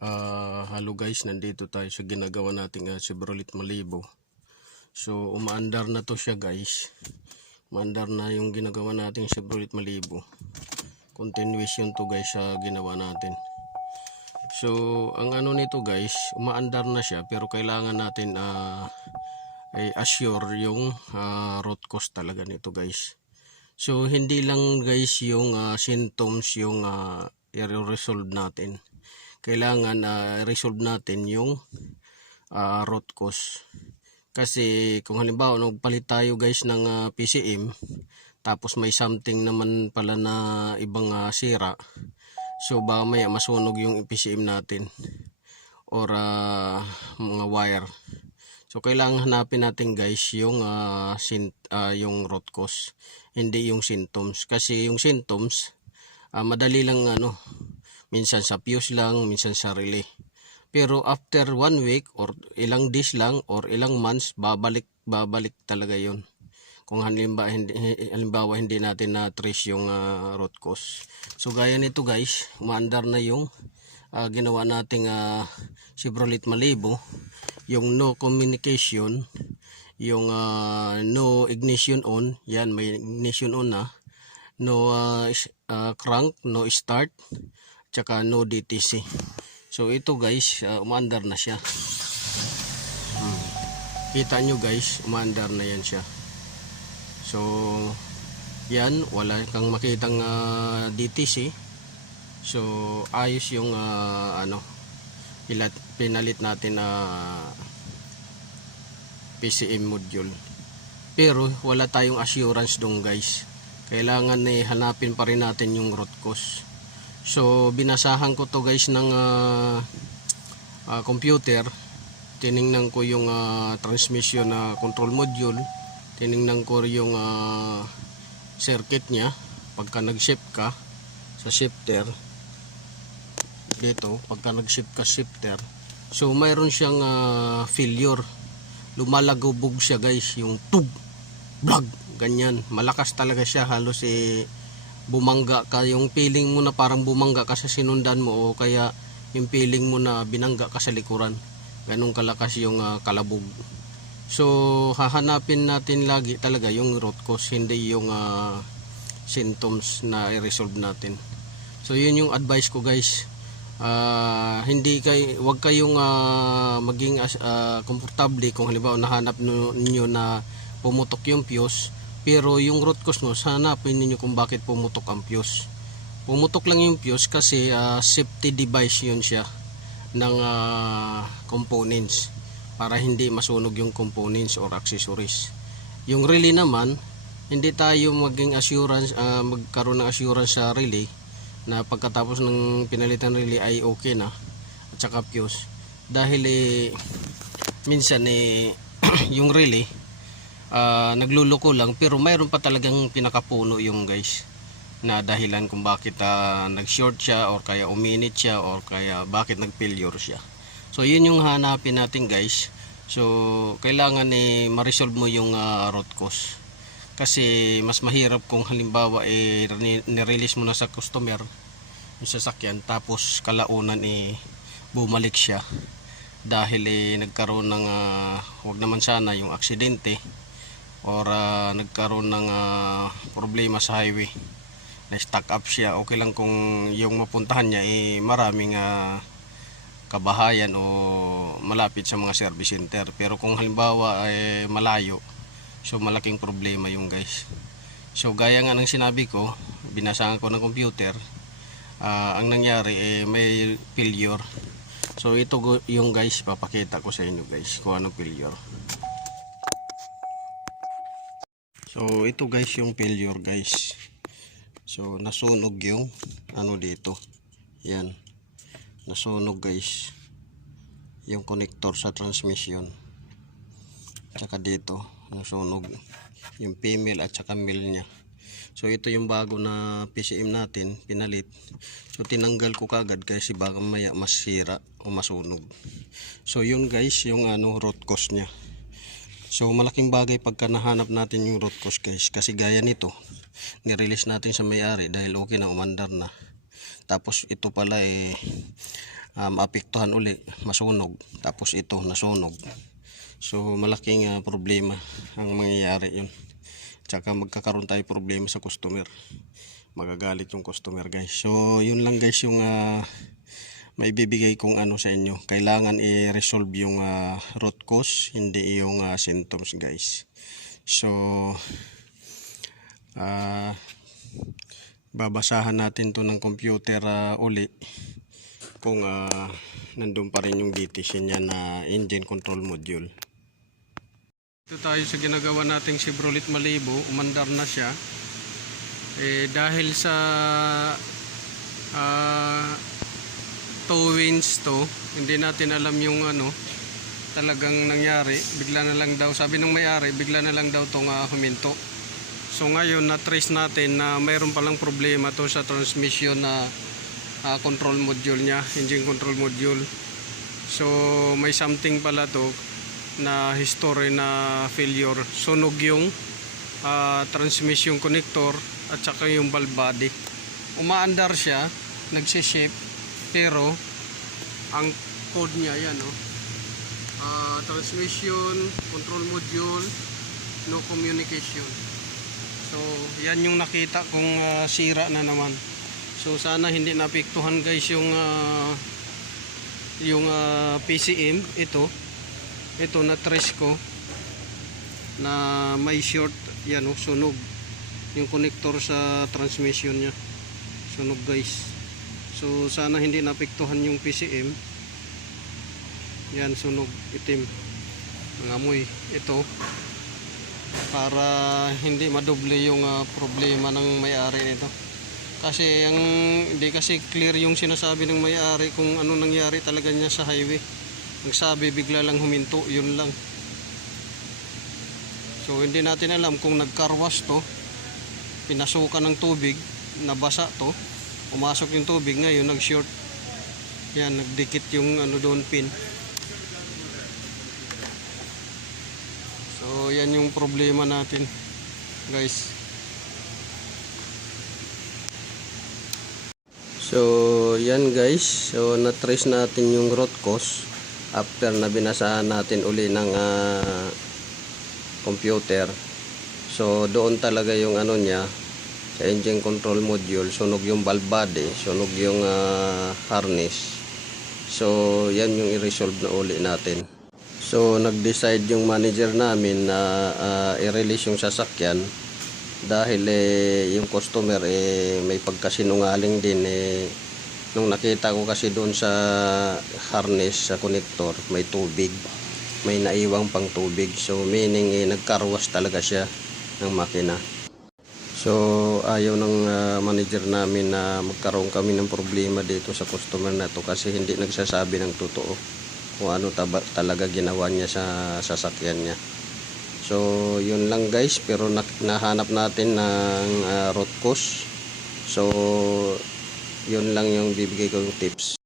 Hello guys, nandito tayo sa ginagawa nating Chevrolet Malibu. So umaandar na to siya guys. Umaandar na yung ginagawa nating Chevrolet Malibu. Continuation to guys sa ginawa natin. So ang ano nito guys, umaandar na siya pero kailangan natin ay assure yung root cause talaga nito guys. So hindi lang guys yung symptoms yung i-resolve natin. Kailangan resolve natin yung root cause. Kasi kung halimbawa nagpalit tayo guys ng PCM, tapos may something naman pala na ibang sira, so baka maya masunog yung PCM natin or mga wire. So kailangan hanapin natin guys yung yung root cause, hindi yung symptoms. Kasi yung symptoms madali lang minsan sa fuse lang, minsan sa relay. Pero after 1 week or ilang days lang or ilang months, babalik talaga yon. Kung halimbawa hindi natin na-trace yung root cause. So gaya nito guys, umaandar na yung ginawa nating Chevrolet Malibu. Yung no communication, yung no ignition on, yan may ignition on na. No crank, no start, tsaka no DTC. So ito guys, umaandar na siya. Kita nyo guys, umaandar na yan siya. So yan, wala kang makitang DTC. So ayos yung pinalit natin na PCM module. Pero wala tayong assurance dong guys. Kailangan hanapin pa rin natin yung root cause. So binasahan ko to guys ng computer. Tiningnan ko yung transmission control module. Tiningnan ko yung circuit nya. Pagka nag-shift ka sa shifter dito, pagka nag-shift ka shifter, so mayroon siyang failure. Lumalagubog siya guys, yung tub blag, ganyan. Malakas talaga siya, halos bumangga ka, yung feeling mo na parang bumangga ka sa sinundan mo, o kaya yung feeling mo na binangga ka sa likuran. Ganun kalakas yung kalabog. So hahanapin natin lagi talaga yung root cause, hindi yung symptoms na i-resolve natin. So yun yung advice ko guys. Wag kayong maging komportable kung halimbawa nahanap niyo na pumutok yung fuse, pero yung root cause mo, hanapin niyo kung bakit pumutok ang fuse. Pumutok lang yung fuse kasi safety device yun siya ng components, para hindi masunog yung components or accessories. Yung relay naman, hindi tayo magkaroon ng assurance sa relay na pagkatapos ng pinalitan relay ay okay na, at saka fuse, dahil minsan yung relay nagluluko lang, pero mayroon pa talagang pinakapuno yung guys na dahilan kung bakit nag-short siya, or kaya uminit siya, or kaya bakit nag-failure siya. So yun yung hanapin natin guys. So kailangan ma-resolve mo yung root cause. Kasi mas mahirap kung halimbawa ni-release mo na sa customer yung sasakyan, tapos kalaunan bumalik siya dahil nagkaroon ng wag naman sana yung aksidente, or nagkaroon ng problema sa highway, na stuck up siya. Okay lang kung yung mapuntahan niya maraming kabahayan o malapit sa mga service center, pero kung halimbawa malayo, so malaking problema yung guys. So gaya nga ng sinabi ko, binasahan ko ng computer, ang nangyari may failure. So ito yung guys, papakita ko sa inyo guys kung anong failure. So ito guys yung failure guys. So nasunog yung dito. Yan. Nasunog guys yung connector sa transmission. Tsaka dito nasunog yung female at saka male nya. So ito yung bago na PCM natin, pinalit. So tinanggal ko kagad kasi baka maya masira o masunog. So yun guys yung root cause nya. So malaking bagay pagka nahanap natin yung root cause guys, kasi gaya nito ni-release natin sa may-ari dahil okay na, umandar na. Tapos ito pala maapektuhan uli, masunog, tapos ito nasunog. So malaking problema ang mangyayari yun. Tsaka magkakaroon tayo problema sa customer, magagalit yung customer guys. So yun lang guys yung maibibigay kong ano sa inyo. Kailangan i-resolve yung root cause, hindi yung symptoms guys. So babasahan natin to ng computer uli kung nandun pa rin yung DTC niya na engine control module. Ito tayo sa ginagawa nating Chevrolet Malibu, umandar na siya. Dahil sa toe winds to, hindi natin alam yung talagang nangyari. Bigla na lang daw, sabi ng may-ari, bigla na lang daw tong huminto. So ngayon na-trace natin na mayroon palang problema to sa transmission na control module niya, engine control module. So may something pala to na history na failure. Sunog yung transmission connector at saka yung valve body. Umaandar siya, nagsishift, pero ang code niya yan transmission control module no communication. So yan yung nakita kong sira na naman. So sana hindi naapektuhan guys yung PCM. Ito na trace ko na may short yan sunog yung connector sa transmission nya, sunog guys. So sana hindi naapektuhan yung PCM. Yan, sunog, itim, nangamoy ito, para hindi madoble yung problema ng may-ari nito. Kasi hindi kasi clear yung sinasabi ng may-ari kung ano nangyari talaga niya sa highway. Nagsabi bigla lang huminto, yun lang. So hindi natin alam kung nagkarwas to, pinasukan ng tubig, nabasa to, umasok yung tubig, ngayon nag-short. Yan, nagdikit yung doon pin. So yan yung problema natin guys. So yan guys, so na-trace natin yung root cause after na binasahan natin uli ng computer. So doon talaga yung niya sa engine control module, sunog yung valve body, sunog yung harness. So yan yung i-resolve na uli natin. So nag-decide yung manager namin na i-release yung sasakyan dahil yung customer may pagkasinungaling din. Nung nakita ko kasi doon sa harness sa connector may tubig, may naiwang pang tubig. So meaning nagkarwas talaga siya ng makina. So ayaw ng manager namin na magkaroon kami ng problema dito sa customer na to kasi hindi nagsasabi ng totoo kung ano talaga ginawa niya sa sasakyan niya. So yun lang guys, pero nahanap natin ng root cause. So yun lang yung bibigay kong tips.